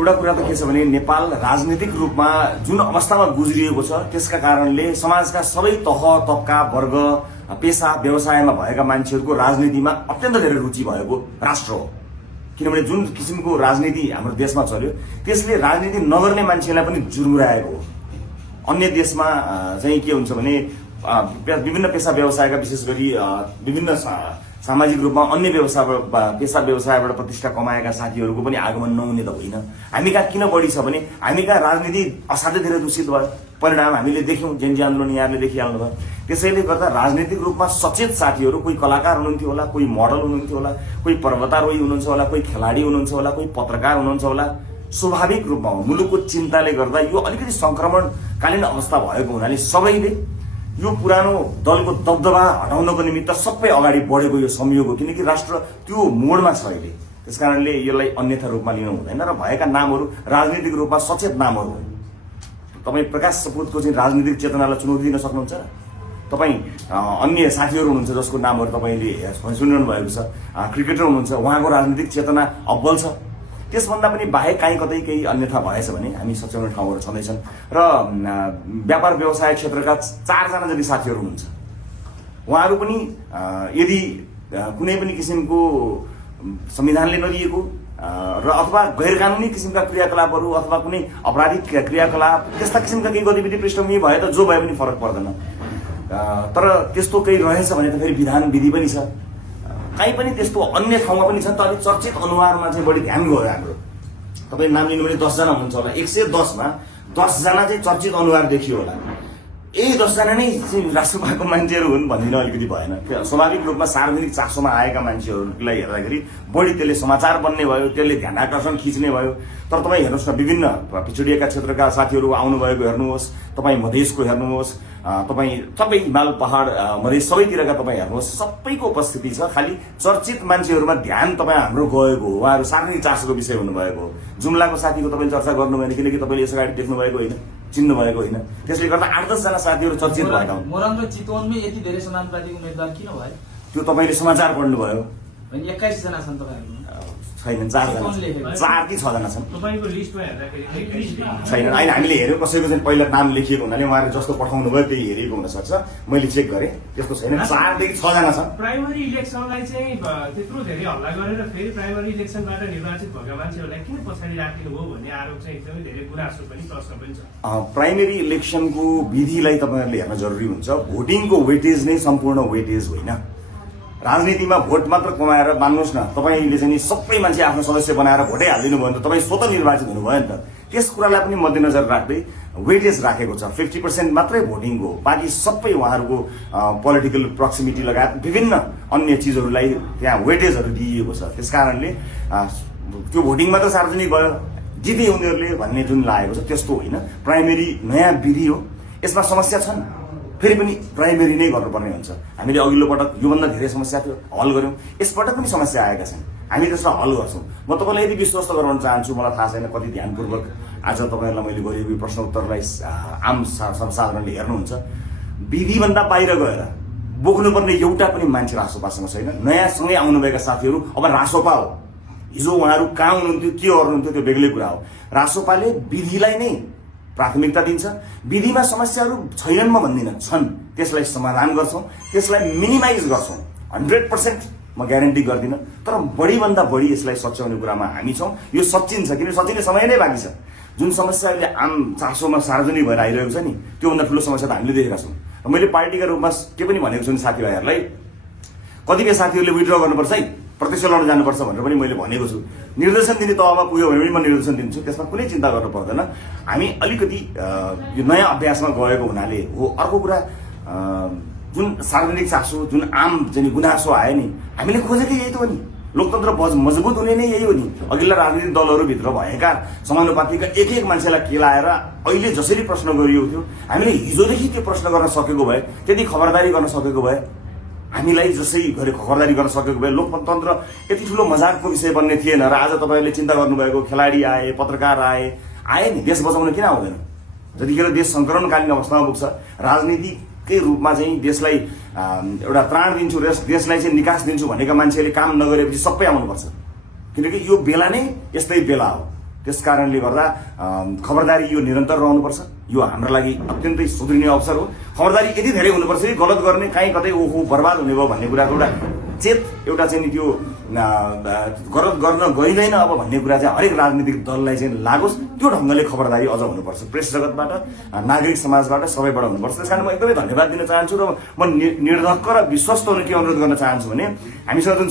एउटा कुरा त के छ भने नेपाल राजनीतिक रूपमा जुन अवस्थामा गुज्रिएको छ त्यसका कारणले समाजका सबै तह तबका वर्ग पेशा व्यवसायमा भएका मान्छेहरूको राजनीतिमा अत्यन्त धेरै रुचि भएको राष्ट्र हो। किनभने जुन किसिमको राजनीति हाम्रो देशमा चल्यो त्यसले राजनीति नगर्ने मान्छेलाई पनि जुर्मुराएको हो। अन्य देशमा चाहिँ के हुन्छ भने विभिन्न पेशा व्यवसायका विशेष गरी विभिन्न सामाजिक रूपमा अन्य पेशा व्यवसायबाट प्रतिष्ठा कमाएका साथीहरूको पनि आगमन नहुने त होइन। हामी कहाँ किन बढी छ भने हामी कहाँ राजनीति असाध्यै धेरै दूषित भयो। परिणाम हामीले देख्यौं, जेनजी आन्दोलन यहाँले देखिहाल्नु भयो। त्यसैले गर्दा राजनीतिक रूपमा सचेत साथीहरू कोही कलाकार हुनुहुन्थ्यो होला, कोही मोडल हुनुहुन्थ्यो होला, कोही पर्वतारोही हुनुहुन्छ होला, कोही खेलाडी हुनुहुन्छ होला, कोही पत्रकार हुनुहुन्छ होला। स्वाभाविक रूपमा मुलुकको चिन्ताले गर्दा यो अलिकति संक्रमणकालीन अवस्था भएको हुनाले सबैले यो पुरानो दलको दबदबा हटाउनको निमित्त सबै अगाडि बढेको यो संयोग हो। किनकि राष्ट्र त्यो मोडमा छ अहिले। त्यसकारणले यसलाई अन्यथा रूपमा लिनु हुँदैन र भएका नामहरू राजनीतिक रूपमा सचेत नामहरू हुन्। तपाईँ प्रकाश सपुतको चाहिँ राजनीतिक चेतनालाई चुनौती दिन सक्नुहुन्छ? तपाईँ अन्य साथीहरू हुनुहुन्छ जसको नामहरू तपाईँले सुनिरहनु भएको छ, क्रिकेटर हुनुहुन्छ, उहाँको राजनीतिक चेतना अब्बल छ। त्यसभन्दा पनि बाहेक काहीँ कतै केही अन्यथा भएछ भने हामी सच्याउने ठाउँहरू छँदैछन्। र व्यापार व्यवसाय क्षेत्रका 4 जना जति साथीहरू हुनुहुन्छ, उहाँहरू पनि यदि कुनै पनि किसिमको संविधानले नदिएको र अथवा गैर कानुनी किसिमका क्रियाकलापहरू अथवा कुनै आपराधिक क्रियाकलाप त्यस्ता किसिमका केही गतिविधि पृष्ठभूमि भए त जो भए पनि फरक पर्दैन। तर त्यस्तो केही रहेछ भने त फेरि विधान विधि पनि छ। कहीँ पनि त्यस्तो अन्य ठाउँमा पनि छन् त अलिक चर्चित अनुहारमा चाहिँ बढी ध्यान गयो हाम्रो। तपाईँ नाम लिनु भने 10 जना हुनुहुन्छ होला, 110 मा 10 जना चाहिँ चर्चित अनुहार देखियो होला। 10 जना नै राष्ट्रपाको मान्छेहरू हुन् भन्दिन अलिकति भएन। स्वाभाविक रूपमा सार्वजनिक चासोमा आएका मान्छेहरूलाई हेर्दाखेरि बढी त्यसले समाचार बन्ने भयो, त्यसले ध्यान आकर्षण खिच्ने भयो। तर तपाईँ हेर्नुहोस् न, विभिन्न पिछडिएका क्षेत्रका साथीहरू आउनुभएको हेर्नुहोस्, तपाईँ मधेसको हेर्नुहोस्, तपाईँ सबै हिमाल पहाड मधेस सबैतिरका तपाईँ हेर्नुहोस्, सबैको उपस्थिति छ। खालि चर्चित मान्छेहरूमा ध्यान तपाईँ हाम्रो गएको हो, उहाँहरू सार्वजनिक चासोको विषय हुनुभएको हो। जुम्लाको साथीको तपाईँले चर्चा गर्नु भएन किनकि तपाईँले यस अगाडि देख्नु भएको होइन, चिन्नु भएको होइन। त्यसले गर्दा 8-10 जना साथीहरू चर्चित भएका हुन्। मोरङ र चितवनमै यति धेरै समानुपातिक उम्मेदवार किन भयो? त्यो तपाईँले समाचार पढ्नुभयो। 21 जना छन् तपाईहरुमा? छैन, 4 जना, 4 कि 6 जना छन्। तपाईको लिस्टमा हेर्दाखेरि छैन। अहिले हामीले हेर्यौं कसैको चाहिँ पहिला नाम लेखिएको हुनाले उहाँले जस्तो पठाउनु भयो त्यही हेरिएको हुन सक्छ। मैले चेक गरेँ, त्यस्तो छैन। 4 देखि 6 जना छन्। प्राइमरी इलेक्सनलाई चाहिँ त्यत्रो धेरै हल्ला गरेर फेरि प्राइमरी इलेक्सनबाट निर्वाचित भएका मान्छेहरूलाई किन पछाडि राखिनु हो भन्ने आरोप चाहिँ एकदमै धेरै गुनासो पनि प्रश्न पनि छ। प्राइमेरी इलेक्सनको विधिलाई तपाईहरुले हेर्न जरुरी हुन्छ। भोटिङको वेटेज नै सम्पूर्ण वेटेज होइन। राजनीतिमा भोट मात्र कमाएर मान्नुहोस् न, तपाईले चाहिँ सबै मान्छे आफ्नो सदस्य बनाएर भोटै हालिदिनु भयो भने त तपाईँ स्वतः निर्वाचित हुनुभयो नि त। त्यस कुरालाई पनि मध्यनजर राख्दै वेटेज राखेको छ। 50% मात्रै भोटिङको, बाँकी सबै उहाँहरूको पोलिटिकल प्रक्सिमिटी लगायत विभिन्न अन्य चिजहरूलाई त्यहाँ वेटेजहरू दिइएको छ। त्यसकारणले त्यो भोटिङ मात्र सार्वजनिक भयो जिते उनीहरूले भन्ने जुन लागेको छ त्यस्तो होइन। प्राइमेरी नयाँ विधि हो, यसमा समस्या छन्, फेरि पनि प्राइमेरी नै गर्नुपर्ने हुन्छ। हामीले अघिल्लो पटक योभन्दा धेरै समस्या थियो, हल गर्यौं। यसपटक पनि समस्या आएका छन्, हामी त्यसलाई हल गर्छौँ। म तपाईँलाई यदि विश्वस्त गराउन चाहन्छु, मलाई थाहा छैन कति ध्यानपूर्वक आज तपाईँहरूलाई मैले गरेको प्रश्न उत्तरलाई आम सर्वसाधारणले हेर्नुहुन्छ। विधिभन्दा बाहिर गएर बोक्नुपर्ने एउटा पनि मान्छे रासोपासँग छैन। नयाँ सँगै आउनुभएका साथीहरू अब रासोपा हो। हिजो उहाँहरू कहाँ हुनुहुन्थ्यो, के गर्नुहुन्थ्यो त्यो बेग्लै कुरा हो। रासोपाले विधिलाई नै प्राथमिकता दिन्छ। विधिमा समस्याहरू छैनन् म भन्दिनँ, छन्। त्यसलाई समाधान गर्छौँ, त्यसलाई मिनिमाइज गर्छौँ। 100% म ग्यारेन्टी गर्दिनँ, तर बढीभन्दा बढी यसलाई सच्याउने कुरामा हामी छौँ। यो सचिन्छ, किनभने सचिने समय नै बाँकी छ। जुन समस्या अहिले आम चासोमा सार्वजनिक भएर आइरहेको छ नि, त्योभन्दा ठुलो समस्या त हामीले देखेका छौँ। र मैले पार्टीका रूपमा के पनि भनेको छु नि साथीभाइहरूलाई, कतिपय साथीहरूले विड्र गर्नुपर्छ है, प्रत्यक्ष लड्न जानुपर्छ भनेर पनि मैले भनेको छु। निर्देशन दिने तहमा पुग्यो भने पनि म निर्देशन दिन्छु, त्यसमा कुनै चिन्ता गर्नु पर्दैन। हामी अलिकति यो नयाँ अभ्यासमा गएको हुनाले हो। अर्को कुरा, जुन सार्वजनिक चासो, जुन आम चाहिँ गुनासो आयो नि, हामीले खोजेकै यही त हो नि। लोकतन्त्र मजबुत हुने नै यही हो नि। अघिल्ला राजनीतिक दलहरूभित्र भएका समानुपातिका एक मान्छेलाई केलाएर अहिले जसरी प्रश्न गरिएको थियो, हामीले हिजोदेखि त्यो प्रश्न गर्न सकेको भए, त्यति खबरदारी गर्न सकेको भए, हामीलाई जसै गरी खबरदारी गर्न सकेको भए लोकतन्त्र यति ठुलो मजाकको विषय बन्ने थिएन। र आज तपाईँहरूले चिन्ता गर्नुभएको खेलाडी आए, पत्रकार आए नि, देश बचाउन किन आउँदैन? जतिखेर देश सङ्कलनकालीन अवस्थामा पुग्छ, राजनीतिकै रूपमा चाहिँ देशलाई एउटा त्राण दिन्छु, देशलाई चाहिँ निकास दिन्छु भनेका मान्छेले काम नगरेपछि सबै आउनुपर्छ। किनकि यो बेला नै यस्तै बेला हो। त्यस कारणले गर्दा खबरदारी यो निरन्तर रहनुपर्छ। यो हाम्रो लागि अत्यन्तै सुध्रिने अवसर हो। खबरदारी यति धेरै हुनुपर्छ कि गलत गर्ने कहीँ कतै ओहो बर्बाद हुने भयो भन्ने कुराको एउटा चेत एउटा चाहिँ नि त्यो गलत गर्न गइँदैन अब भन्ने कुरा चाहिँ हरेक राजनीतिक दललाई चाहिँ लागोस्। त्यो ढङ्गले खबरदारी अझ हुनुपर्छ। प्रेस जगतबाट, नागरिक समाजबाट, सबैबाट हुनुपर्छ। त्यस कारण म एकदमै धन्यवाद दिन चाहन्छु र म निर्धक्क र विश्वस्त हुन के अनुरोध गर्न चाहन्छु भने हामीसँग जुन